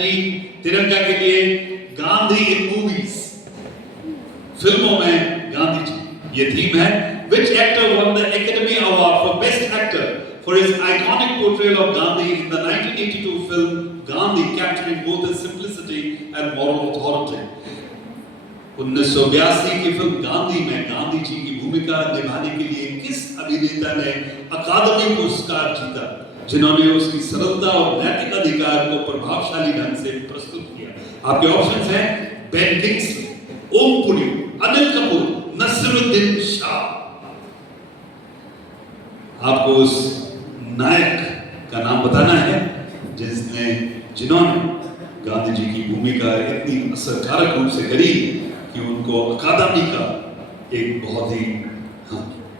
Team तिरंगा के लिए गांधी इन मूवीज, फिल्मों में गांधी जी ये थीम है। Which actor won the Academy Award for Best Actor for his iconic portrayal of Gandhi in the 1982 film Gandhi, capturing both his simplicity and moral authority? 1982 की film Gandhi में गांधी जी की भूमिका निभाने के लिए किस अभिनेता ने अकादमी पुरस्कार जीता, जिन्होंने उसकी सरलता और नैतिक अधिकार को प्रभावशाली ढंग से प्रस्तुत किया? आपके ऑप्शंस हैं बेन किंग्सली, ओम पुरी, अनिल कपूर, नसीरुद्दीन शाह। आपको उस नायक का नाम बताना है जिन्होंने गांधी जी की भूमिका इतनी असरकारक रूप से करी कि उनको अकादमी का एक बहुत ही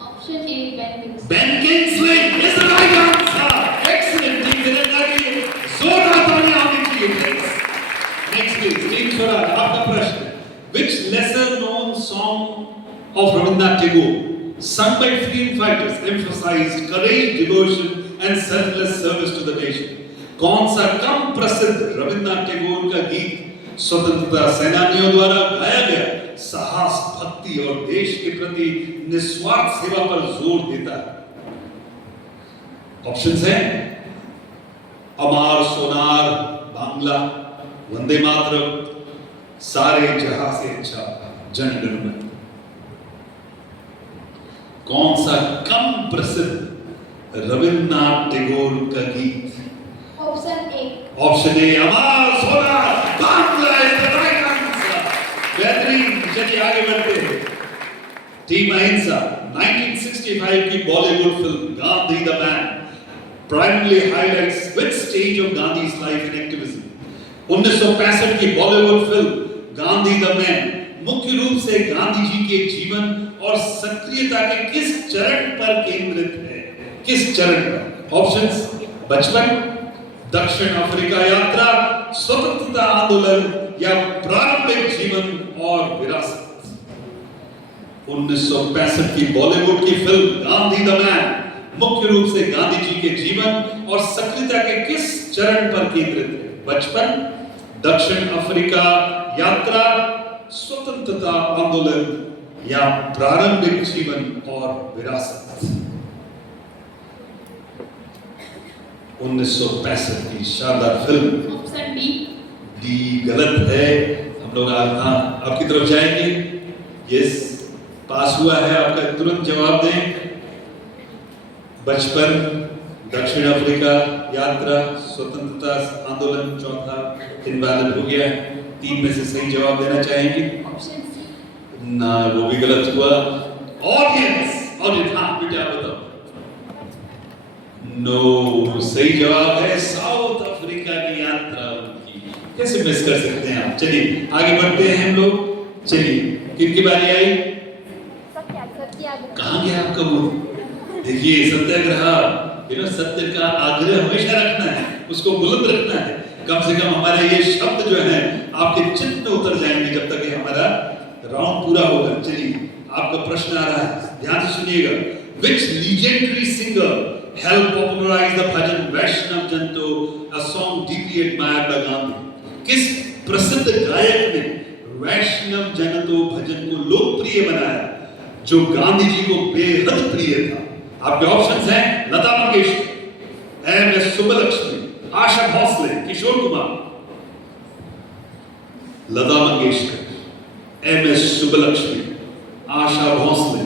option A Ben Kingsley is the right answer. Excellent, team Tiranga की जोरदार तालियां होनी चाहिए। नेक्स्ट प्लीज टीम स्वराज, आपका प्रश्न। Which lesser known song of Rabindranath Tagore sung by freedom fighters emphasized courage, devotion and selfless service to the nation? कौन सा कम प्रसिद्ध रविन्द्रनाथ टैगोर का गीत स्वतंत्रता सेनानियों द्वारा गाया गया साहस, भक्ति और देश के प्रति निस्वार्थ सेवा पर जोर देता है? ऑप्शंस हैं अमार सोनार बांग्ला, वंदे मातरम, सारे जहां से अच्छा जन गण मन। कौन सा कम प्रसिद्ध रविन्द्रनाथ टैगोर का गीत? Option A. Option A Amar Sonar Bangla is the right answer. बेहतरीन, चलिए आगे बढ़ते हैं। टीम अहिंसा 1965 की Bollywood film Gandhi the man primarily highlights which stage of Gandhi's life and activism? 1965 की Bollywood film Gandhi the man मुख्य रूप से गांधी जी के जीवन और सक्रियता के किस चरण पर केंद्रित है? किस चरण पर? ऑप्शंस बचपन, दक्षिण अफ्रीका यात्रा, स्वतंत्रता आंदोलन या प्रारंभिक जीवन और विरासत। 1965 की बॉलीवुड की फिल्म गांधी द मैन मुख्य रूप से गांधी जी के जीवन और सक्रियता के किस चरण पर केंद्रित है? बचपन, दक्षिण अफ्रीका यात्रा, स्वतंत्रता आंदोलन या प्रारंभिक जीवन और विरासत। 1965 की शानदार फिल्म ऑप्शन बी। डी गलत है। हम लोग आपकी तरफ जाएंगे। यस, पास हुआ है आपका, तुरंत जवाब दें। बचपन, दक्षिण अफ्रीका यात्रा, स्वतंत्रता आंदोलन चौथा इनवैलिड हो गया। तीन में से सही जवाब देना चाहेंगे? Option C. ना, वो भी गलत हुआ। ऑडियंस हाँ बेटा बताओ। नो, सही जवाब है साउथ अफ्रीका की यात्रा उनकी। कैसे मिस कर सकते हैं आप? चलिए आगे बढ़ते हैं हम लोग। चलिए किनकी बारी आई? कहाँ गया आपका मुंह? देखिए सत्याग्रह, सत्य का आग्रह हमेशा रखना है, उसको बुलंद रखना है। कम से कम हमारे ये शब्द जो हैं आपके चित्त में उतर जाएंगे जब तक ये हमारा राउंड पूरा होगा। चलिए आपका प्रश्न आ रहा है, ध्यान से सुनिएगा। Which legendary singer helped popularize the bhajan Vaishnav Janto, a song deeply admired by Gandhi? किस प्रसिद्ध गायक ने वैष्णव जनतो भजन को लोकप्रिय बनाया जो गांधी जी को बेहद प्रिय था? आपके ऑप्शंस हैं लता मंगेशकर, एम.एस. सुब्बलक्ष्मी, आशा भोसले, किशोर कुमार। लता मंगेशकर, एम.एस. सुब्बलक्ष्मी, आशा भोसले,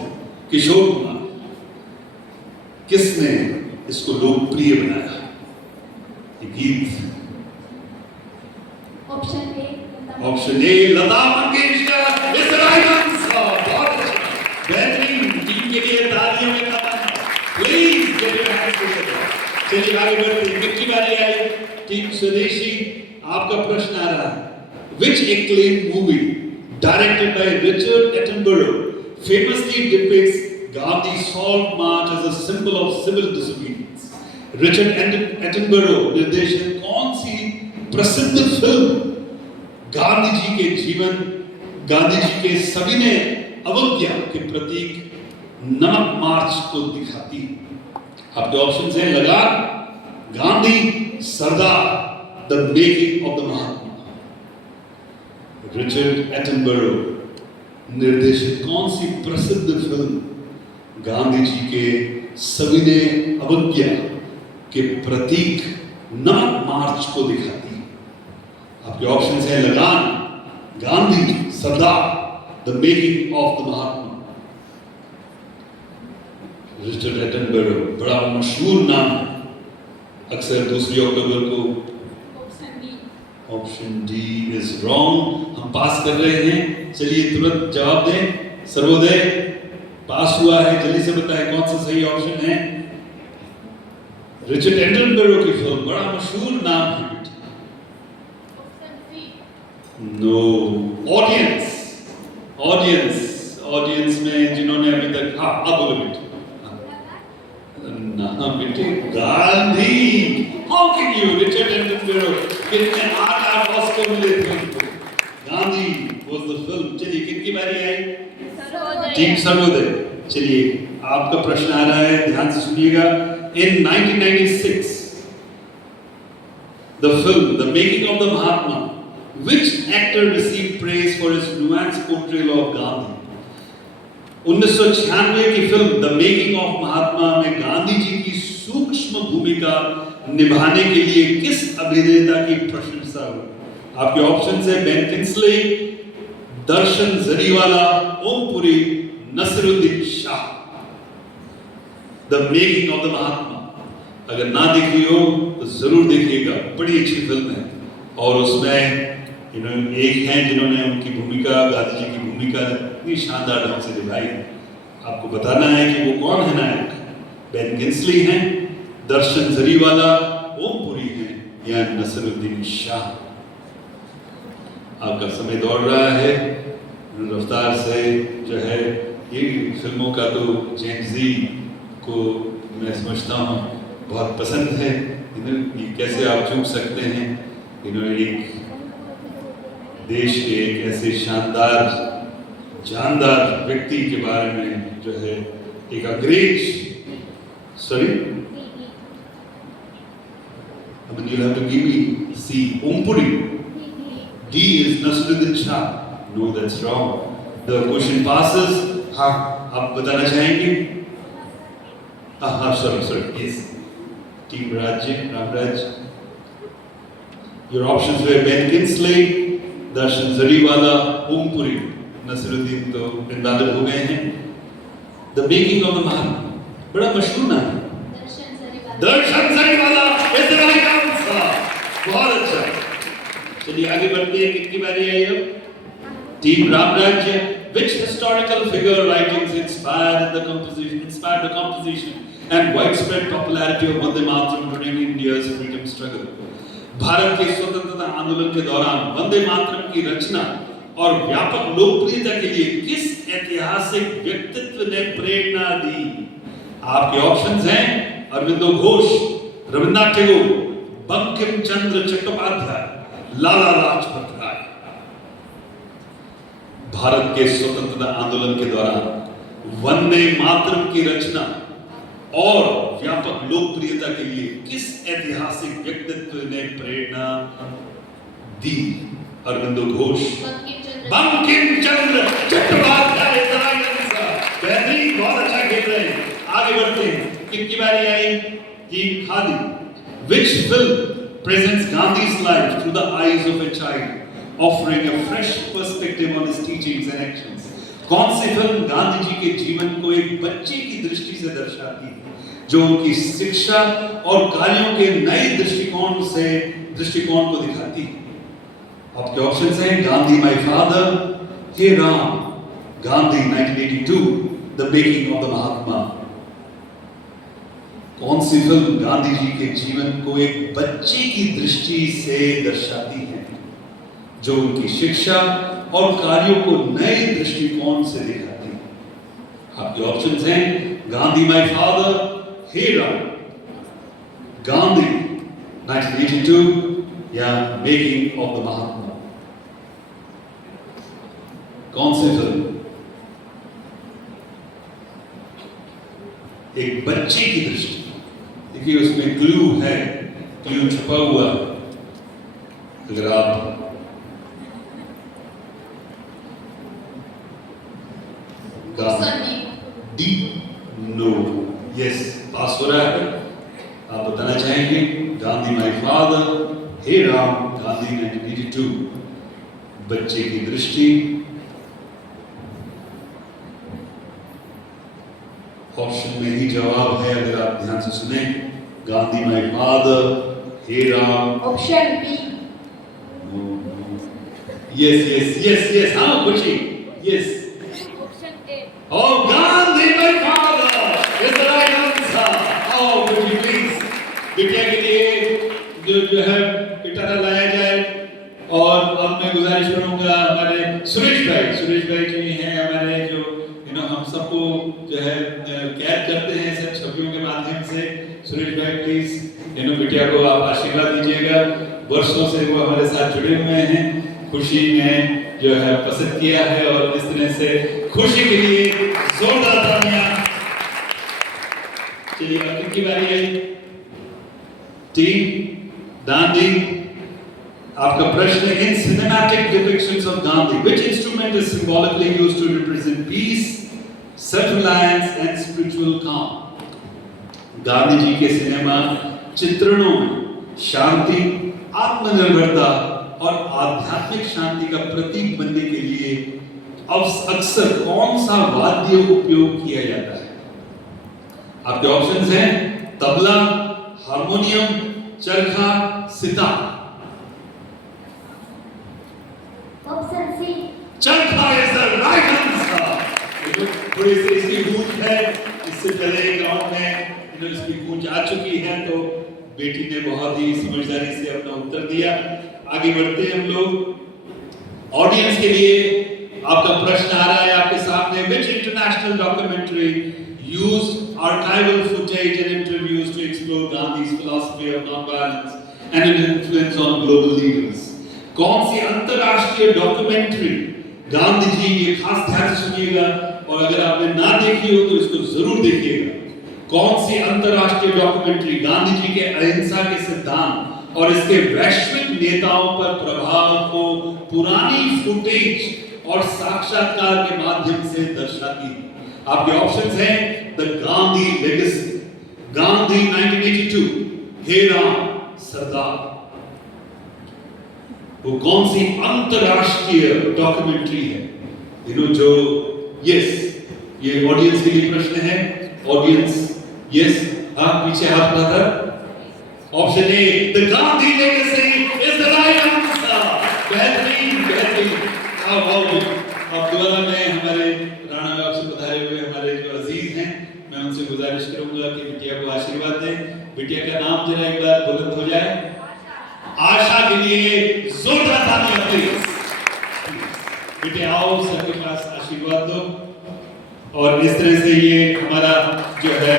किशोर कुमार। किसने इसको लोकप्रिय बनाया ये गीत? Option A. Option A Lata Mangeshkar is the right answer. बहुत अच्छा, बेहतरीन, टीम के लिए तालियों में please get your hands together. चलिए आगे बढ़ते हैं। कितनी बारी आई? टीम स्वदेशी, आपका प्रश्न आ रहा है। Which acclaimed movie directed by Richard Attenborough famously depicts Gandhi's salt march as a symbol of civil disobedience? Richard Attenborough निर्देशित कौन सी प्रसिद्ध फिल्म गांधी जी के जीवन, गांधी जी के सविनय अवज्ञा के प्रतीक नमक मार्च को दिखाती है? आपके ऑप्शंस हैं Lagaan, Gandhi, Sardar the making of the Mahatma. Richard Attenborough निर्देशित कौन सी प्रसिद्ध फिल्म गांधी जी के सविनय अवज्ञा के प्रतीक नमक मार्च को दिखाती है? आपके ऑप्शन हैं Lagaan, Gandhi, Sardar, the making of the Mahatma. Richard Attenborough बड़ा मशहूर नाम है, अक्सर 2 अक्टूबर को। Option B. Option D is wrong. हम पास कर रहे हैं, चलिए तुरंत जवाब दें। सर्वोदय पास हुआ है, जल्दी से बताएं कौन सा सही ऑप्शन है। रिचर्ड एटनबरो की फिल्म, बड़ा मशहूर नाम है बेटा। Option C. नो, ऑडियंस में जिन्होंने अभी तक, हाँ अब बोलो बेटे। ना बेटे, Gandhi. How can you, Richard Attenborough कितने 8 ऑस्कर मिले थे उनको। Gandhi was the film. चलिए कितनी बारी आई? टीम सर्वोदय। चलिए आपका प्रश्न आ रहा है, ध्यान से सुनिएगा। इन 1996 the film the making of the Mahatma, which actor received praise for his nuanced portrayal of Gandhi? 1996 की फिल्म द मेकिंग ऑफ महात्मा में गांधी जी की सूक्ष्म भूमिका निभाने के लिए किस अभिनेता की प्रशंसा हुई? आपके ऑप्शंस है Ben Kingsley, Darshan Jariwala, Om Puri, Naseeruddin Shah. The making of the Mahatma अगर ना देखी हो तो जरूर देखिएगा, बड़ी अच्छी फिल्म है। और उसमें एक हैं जिन्होंने उनकी भूमिका, गांधी जी की भूमिका इतनी शानदार ढंग से निभाई। आपको बताना है कि वो कौन है नायक। बेन किंग्सली हैं, दर्शन जरीवाला, ओम पुरी हैं या नसीरुद्दीन शाह। आपका समय दौड़ रहा है रफ्तार से, जो है ये फिल्मों का तो जेन जी को मैं समझता हूँ बहुत पसंद है। ये कैसे आप चूक सकते हैं? एक देश के एक ऐसे शानदार जानदार व्यक्ति के बारे में जो है एक अंग्रेज, sorry I mean, you'll have to give me C. Om Puri. D is Nasiruddin Shah. No, that's wrong. The question passes. हाँ, आप बताना चाहेंगे? हाँ, sorry, yes. Team Rajya, Ramraj. Your options were Ben Kinsley, दर्शन जरीवाला, ओम पुरी। नसीरुद्दीन तो इनवालिड हो गए हैं। The making of the Mahatma बड़ा मशहूर नाम है। Darshan Jariwala is the right answer. बहुत अच्छा। चलिए आगे बढ़ते हैं, कितनी बारी आई अब? Team Ramrajya. Which historical figure writings inspired the composition and widespread popularity of Vande Mataram during India's freedom struggle? Bharat के स्वतंत्रता आंदोलन के दौरान वंदे मातरम की रचना और व्यापक लोकप्रियता के लिए किस ऐतिहासिक व्यक्तित्व ने प्रेरणा दी? आपके ऑप्शंस हैं अरविंदो घोष, रविन्द्रनाथ टैगोर, बंकिम चंद्र चट्टोपाध्याय, लाला लाजपत राय। भारत के स्वतंत्रता आंदोलन के दौरान वंदे मातरम की रचना और व्यापक लोकप्रियता के लिए किस ऐतिहासिक व्यक्तित्व ने प्रेरणा दी? अरविंदो घोष, बंकिम चंद्र चट्टोपाध्याय। बेहतरीन, बहुत अच्छा खेल रहे हैं। आगे बढ़ते हैं, कितनी बारी आई? Team Khadi. Which film presents Gandhi's life through the eyes of a child, offering a fresh perspective on his teachings and actions? कौन सी फिल्म गांधी जी के जीवन को एक बच्चे की दृष्टि से दर्शाती है, जो उनकी शिक्षा और कार्यों के नए दृष्टिकोण को दिखाती है? आपके ऑप्शंस हैं Gandhi my father, Hey Ram, Gandhi 1982, the making of the Mahatma. कौन सी फिल्म गांधी जी के जीवन को एक बच्चे की दृष्टि से दर्शाती है, जो उनकी शिक्षा और कार्यों को नए दृष्टिकोण से दिखाती है? आपके ऑप्शंस हैं गांधी माय फादर, हे राम, गांधी 1982 या मेकिंग ऑफ द महात्मा। कौन सी फिल्म एक बच्चे की दृष्टि? देखिए उसमें क्लू है, क्लू छुपा हुआ। अगर आप Option डी नो यस पास हो रहा है। आप बताना चाहेंगे गांधी माय फादर, हे राम, गांधी 1982, बच्चे की दृष्टि। ऑप्शन में ही जवाब है, अगर आप ध्यान से सुने, Gandhi my father, Hey Ram. Option B. Yes yes yes yes, हाँ Khushi, yes. Option A. Oh, Gandhi, my father, is the right answer. Oh, would you please, बिटिया के लिए जो है पिटारा लाया जाए। और अब मैं गुजारिश करूंगा हमारे सुरेश भाई जी हैं हमारे, जो हम सबको जो है कैद करते हैं सब छवियों के माध्यम से। सुरेश भाई प्लीज बिटिया को आप आशीर्वाद दीजिएगा। वर्षों से वो हमारे साथ जुड़े हुए हैं। खुशी ने जो है पसंद किया है और इस तरह से खुशी के लिए जोरदार तालियां। चलिए अब किनकी बारी है? टीम गांधी, आपका प्रश्न है, in cinematic depictions of Gandhi which instrument is symbolically used to represent peace, self reliance and spiritual calm. Gandhi जी के सिनेमा चित्रणों में शांति, आत्मनिर्भरता और आध्यात्मिक शांति का प्रतीक बनने के लिए अक्सर कौन सा वाद्य उपयोग किया जाता है? आपके ऑप्शंस हैं तबला, हारमोनियम, चरखा, सितार। Option C. चरखा इज द राइट आंसर। थोड़ी सी इसकी गूंज है, इससे पहले गांव में इसकी गूंज आ चुकी है, तो बेटी ने बहुत ही समझदारी से अपना उत्तर दिया। आगे बढ़ते हैं हम लोग। ऑडियंस के लिए आपका प्रश्न आ रहा है आपके सामने, which international documentary used archival footage and interviews to explore Gandhi's philosophy of non-violence and its influence on global leaders? कौन सी अंतरराष्ट्रीय डॉक्यूमेंट्री गांधी जी, ये खास ध्यान से सुनिएगा और अगर आपने ना देखी हो तो इसको जरूर देखिएगा। कौन सी अंतरराष्ट्रीय डॉक्यूमेंट्री गांधी जी के अहिंसा के सिद्धांत और इसके वैश्विक नेताओं पर प्रभाव को पुरानी फुटेज और साक्षात्कार के माध्यम से दर्शाती है? आपके ऑप्शंस हैं द गांधी लेगेसी, गांधी 1982, हे राम, सरदार। वो कौन सी अंतरराष्ट्रीय डॉक्यूमेंट्री है जो यस, ये ऑडियंस के लिए प्रश्न है। ऑडियंस यस, हाँ पीछे हाथ बढ़ाकर। Option A the Gandhi legacy is the right answer. बेहतरीन। अब दोबारा मैं हमारे राणा बाबू से पधारे हुए हमारे जो अजीज हैं, मैं उनसे गुजारिश करूंगा कि बिटिया को आशीर्वाद दें। बिटिया का नाम जरा एक बार बुलंद हो जाए। आशा के लिए जोरदार तालियां प्लीज। बेटे आओ सबके पास आशीर्वाद दो। और इस तरह से ये हमारा जो है